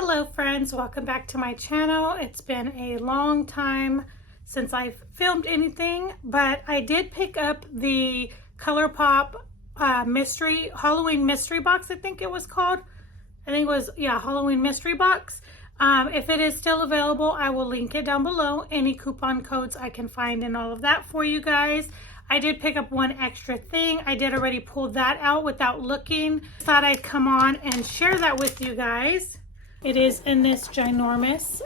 Hello friends, welcome back to my channel. It's been a long time since I've filmed anything, but I did pick up the Colourpop Halloween mystery box, I think it was called. I think it was, yeah, Halloween mystery box. If it is still available, I will link it down below. Any coupon codes I can find and all of that for you guys. I did pick up one extra thing. I did already pull that out without looking. Thought I'd come on and share that with you guys. It is in this ginormous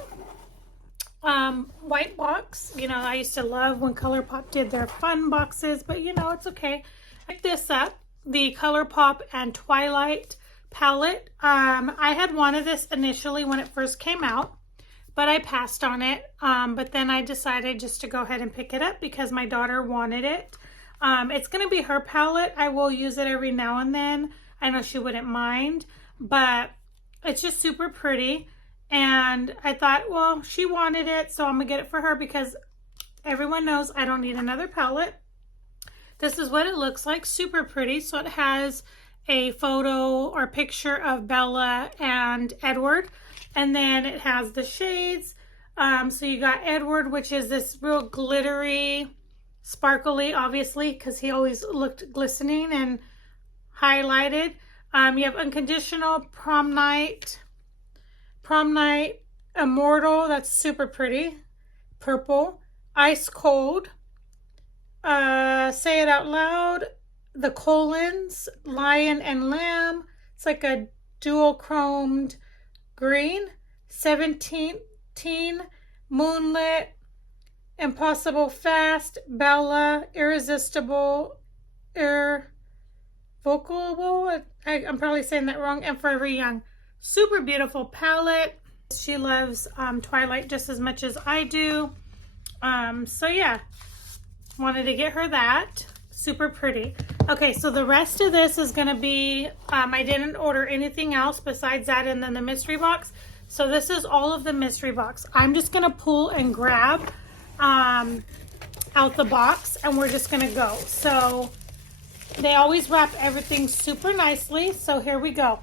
white box. You know, I used to love when Colourpop did their fun boxes, but you know, it's okay. I picked this up, the Colourpop and Twilight palette. I had wanted this initially when it first came out, but I passed on it. But then I decided just to go ahead and pick it up because my daughter wanted it. It's going to be her palette. I will use it every now and then. I know she wouldn't mind, but it's just super pretty. And I thought, well, she wanted it, so I'm going to get it for her because everyone knows I don't need another palette. This is what it looks like. Super pretty. So it has a photo or picture of Bella and Edward. And then it has the shades. So you got Edward, which is this real glittery, sparkly, obviously, because he always looked glistening and highlighted. You have Unconditional, Prom Night, Immortal, that's super pretty, purple, Ice Cold, Say It Out Loud, The Colons, Lion and Lamb, it's like a dual chromed green, 17, Moonlit, Impossible Fast, Bella, Irresistible, Irrevocable, I'm probably saying that wrong, and Forever Young. Super beautiful palette. She loves Twilight just as much as I do. So yeah, wanted to get her that. Super pretty. Okay, so the rest of this is going to be, I didn't order anything else besides that and then the mystery box. So this is all of the mystery box. I'm just going to pull and grab out the box and we're just going to go. So they always wrap everything super nicely. So here we go.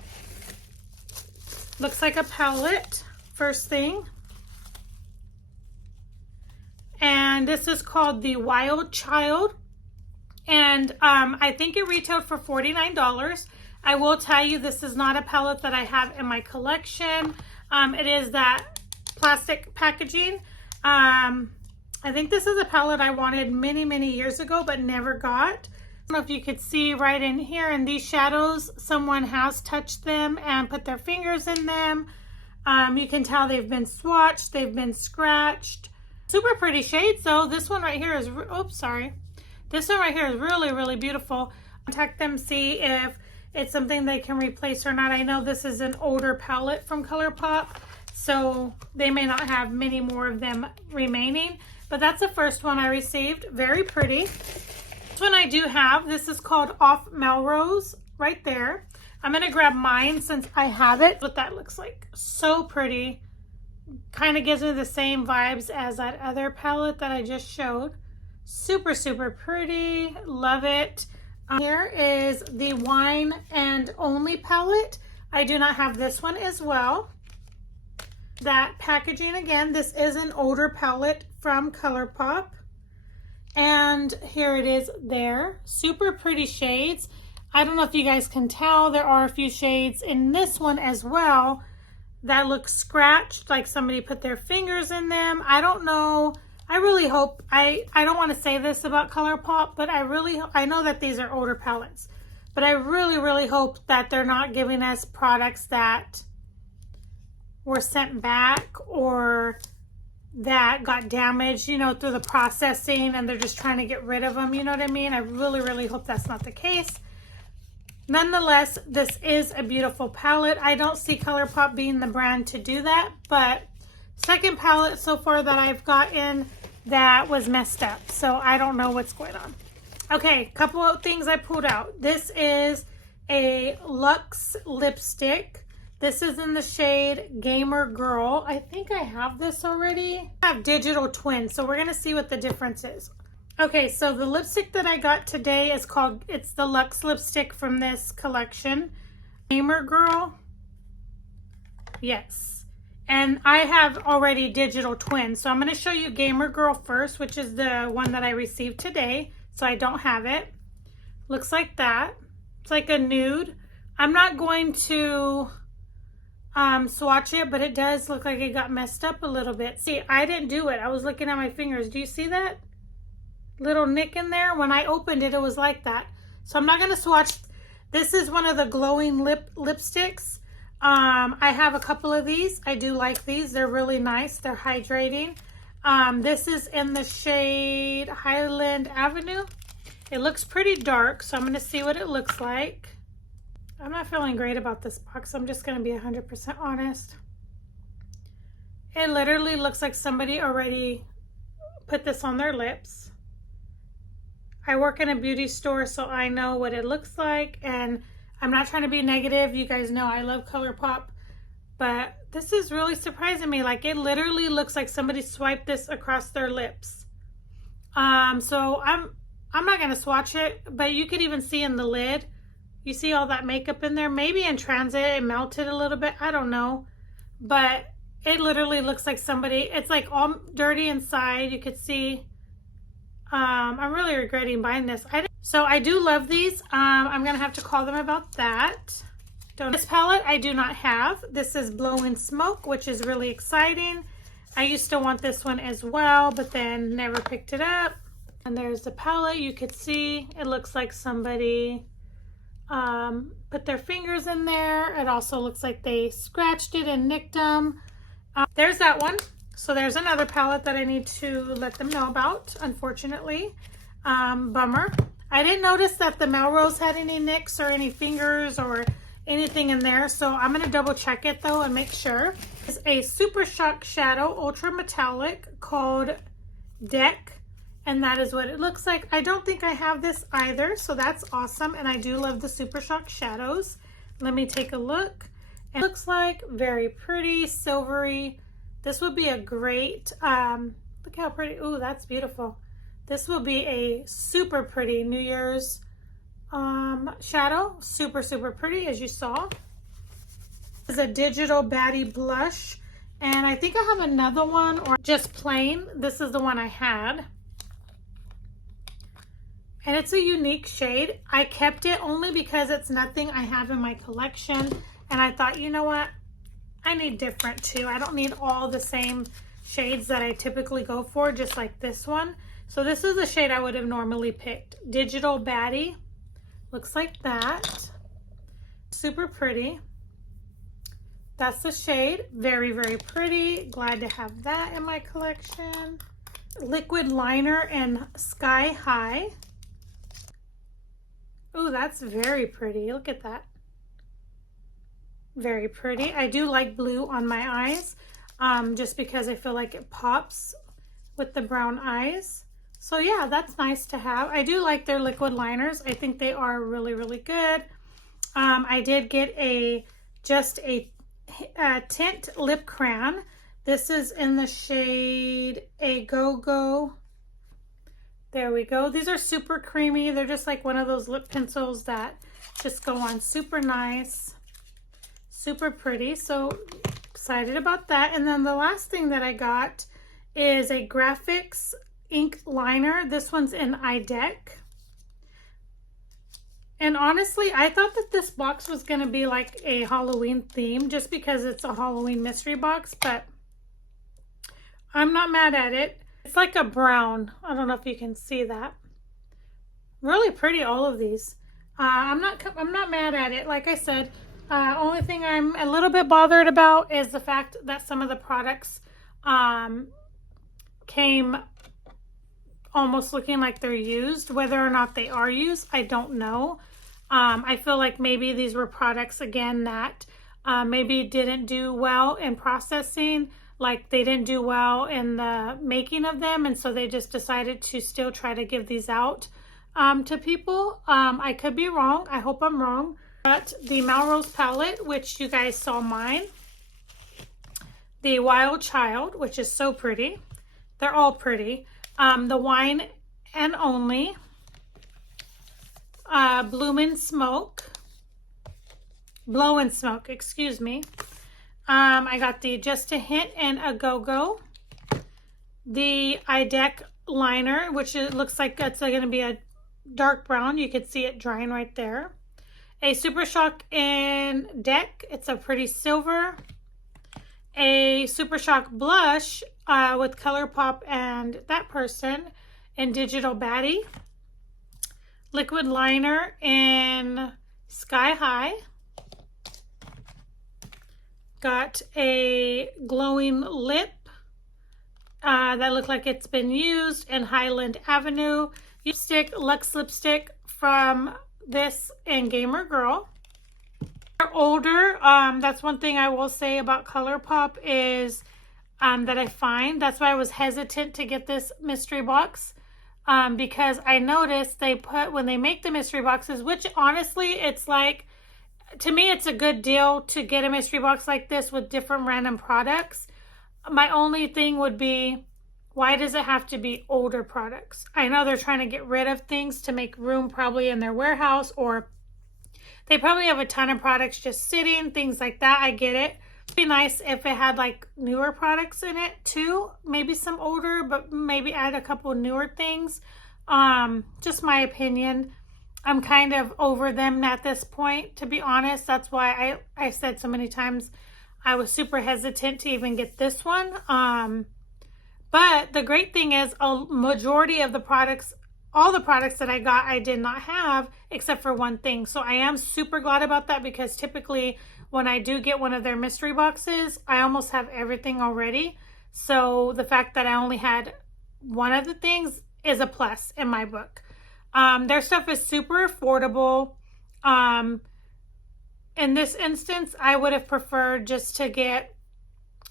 Looks like a palette, first thing. And this is called the Wild Child. And I think it retailed for $49. I will tell you, this is not a palette that I have in my collection. It is that plastic packaging. I think this is a palette I wanted many, many years ago, but never got. I don't know if you could see right in here in these shadows, someone has touched them and put their fingers in them. You can tell they've been swatched, they've been scratched. Super pretty shades though. This one right here is, oops, sorry. This one right here is really, really beautiful. Contact them, see if it's something they can replace or not. I know this is an older palette from Colourpop, so they may not have many more of them remaining. But that's the first one I received. Very pretty. This one I do have. This is called Off Melrose, right there. I'm going to grab mine since I have it. What that looks like. So pretty. Kind of gives me the same vibes as that other palette that I just showed. Super, super pretty. Love it. Here is the Wine and Only palette. I do not have this one as well. That packaging again, this is an older palette from Colourpop. And here it is there. Super pretty shades. I don't know if you guys can tell, there are a few shades in this one as well that look scratched, like somebody put their fingers in them. I don't know. I really hope, I don't want to say this about Colourpop, but I know that these are older palettes, but I really, really hope that they're not giving us products that were sent back or that got damaged, you know, through the processing and they're just trying to get rid of them, you know what I mean? I really, really hope that's not the case. Nonetheless, this is a beautiful palette. I don't see Colourpop being the brand to do that, but second palette so far that I've gotten that was messed up, so I don't know what's going on. Okay, couple of things I pulled out. This is a Luxe lipstick. This is in the shade Gamer Girl. I think I have this already. I have Digital Twin, so we're gonna see what the difference is. Okay, so the lipstick that I got today is called, it's the Luxe lipstick from this collection. Gamer Girl. Yes. And I have already digital twins. So I'm going to show you Gamer Girl first, which is the one that I received today. So I don't have it. Looks like that. It's like a nude. I'm not going to swatch it, but it does look like it got messed up a little bit. See, I didn't do it. I was looking at my fingers. Do you see that little nick in there? When I opened it, it was like that. So I'm not going to swatch. This is one of the glowing lipsticks. I have a couple of these. I do like these. They're really nice. They're hydrating. This is in the shade Highland Avenue. It looks pretty dark, so I'm going to see what it looks like. I'm not feeling great about this box. I'm just going to be 100% honest. It literally looks like somebody already put this on their lips. I work in a beauty store, so I know what it looks like, and I'm not trying to be negative. You guys know I love Colourpop, but this is really surprising me. Like, it literally looks like somebody swiped this across their lips. So I'm not going to swatch it, but you could even see in the lid, you see all that makeup in there. Maybe in transit it melted a little bit. I don't know, but it literally looks like somebody, it's like all dirty inside. You could see, I'm really regretting buying this. So I do love these. I'm going to have to call them about that. This palette I do not have. This is Blow and Smoke, which is really exciting. I used to want this one as well, but then never picked it up. And there's the palette. You could see it looks like somebody put their fingers in there. It also looks like they scratched it and nicked them. There's that one. So there's another palette that I need to let them know about, unfortunately. Bummer. I didn't notice that the Melrose had any nicks or any fingers or anything in there, so I'm going to double check it though and make sure. It's a Super Shock Shadow Ultra Metallic called Deck, and that is what it looks like. I don't think I have this either, so that's awesome, and I do love the Super Shock Shadows. Let me take a look. It looks like very pretty, silvery. This would be a great, look how pretty, ooh, that's beautiful. This will be a super pretty New Year's shadow. Super, super pretty, as you saw. This is a digital baddie blush. And I think I have another one, or just plain. This is the one I had. And it's a unique shade. I kept it only because it's nothing I have in my collection. And I thought, you know what? I need different too. I don't need all the same shades that I typically go for, just like this one. So this is the shade I would have normally picked. Digital Baddie. Looks like that. Super pretty. That's the shade. Very, very pretty. Glad to have that in my collection. Liquid liner in Sky High. Oh, that's very pretty. Look at that. Very pretty. I do like blue on my eyes, just because I feel like it pops with the brown eyes. So yeah, that's nice to have. I do like their liquid liners. I think they are really, really good. I did get just a tint lip crayon. This is in the shade A Go Go. There we go. These are super creamy. They're just like one of those lip pencils that just go on super nice, super pretty. So excited about that. And then the last thing that I got is a graphics ink liner. This one's in iDeck. And honestly, I thought that this box was going to be like a Halloween theme just because it's a Halloween mystery box, but I'm not mad at it. It's like a brown. I don't know if you can see that. Really pretty, all of these. I'm not mad at it. Like I said, only thing I'm a little bit bothered about is the fact that some of the products came almost looking like they're used. Whether or not they are used, I don't know. I feel like maybe these were products, again, that maybe didn't do well in processing, like they didn't do well in the making of them, and so they just decided to still try to give these out to people. I could be wrong. I hope I'm wrong. But the Melrose palette, which you guys saw mine, the Wild Child, which is so pretty. They're all pretty. The Wine and Only, Blow and Smoke, excuse me. I got the Just a Hint and a Go-Go. The iDeck liner, which it looks like it's going to be a dark brown. You can see it drying right there. A Super Shock in Deck. It's a pretty silver. A Super Shock blush with Colourpop and That Person in Digital Baddie. Liquid liner in Sky High. Got a glowing lip that looked like it's been used in Highland Avenue. Lipstick, Luxe lipstick from this and Gamer Girl. Older, that's one thing I will say about Colourpop is that I find, that's why I was hesitant to get this mystery box, because I noticed they put, when they make the mystery boxes, which honestly, it's like, to me, it's a good deal to get a mystery box like this with different random products. My only thing would be, why does it have to be older products? I know they're trying to get rid of things to make room probably in their warehouse, or they probably have a ton of products just sitting, things like that. I get it. It'd be nice if it had like newer products in it too. Maybe some older, but maybe add a couple newer things. Just my opinion. I'm kind of over them at this point, to be honest. That's why I said so many times I was super hesitant to even get this one. But the great thing is a majority of the products, all the products that I got, I did not have except for one thing. So I am super glad about that, because typically when I do get one of their mystery boxes, I almost have everything already. So the fact that I only had one of the things is a plus in my book. Their stuff is super affordable. In this instance, I would have preferred just to get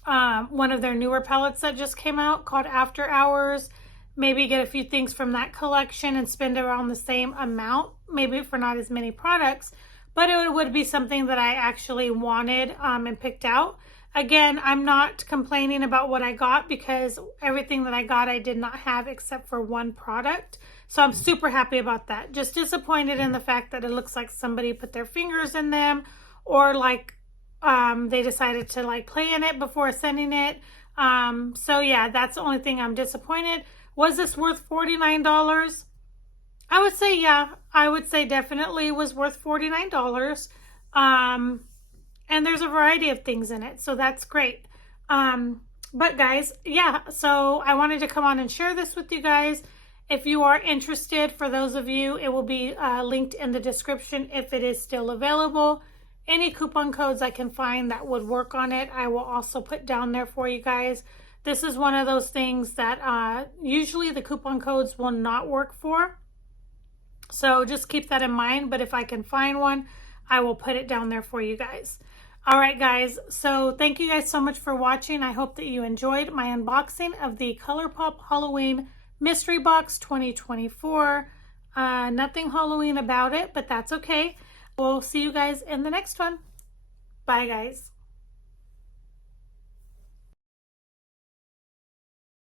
one of their newer palettes that just came out called After Hours. Maybe get a few things from that collection and spend around the same amount, maybe for not as many products, but it would be something that I actually wanted and picked out. Again, I'm not complaining about what I got, because everything that I got I did not have except for one product. So I'm super happy about that. Just disappointed in the fact that it looks like somebody put their fingers in them, or like they decided to like play in it before sending it. So yeah, that's the only thing I'm disappointed. Was this worth $49? I would say, yeah, I would say definitely was worth $49. And there's a variety of things in it, so that's great. But guys, yeah, so I wanted to come on and share this with you guys. If you are interested, for those of you, it will be linked in the description if it is still available. Any coupon codes I can find that would work on it, I will also put down there for you guys. This is one of those things that usually the coupon codes will not work for. So just keep that in mind. But if I can find one, I will put it down there for you guys. All right, guys. So thank you guys so much for watching. I hope that you enjoyed my unboxing of the Colourpop Halloween Mystery Box 2024. Nothing Halloween about it, but that's okay. We'll see you guys in the next one. Bye, guys.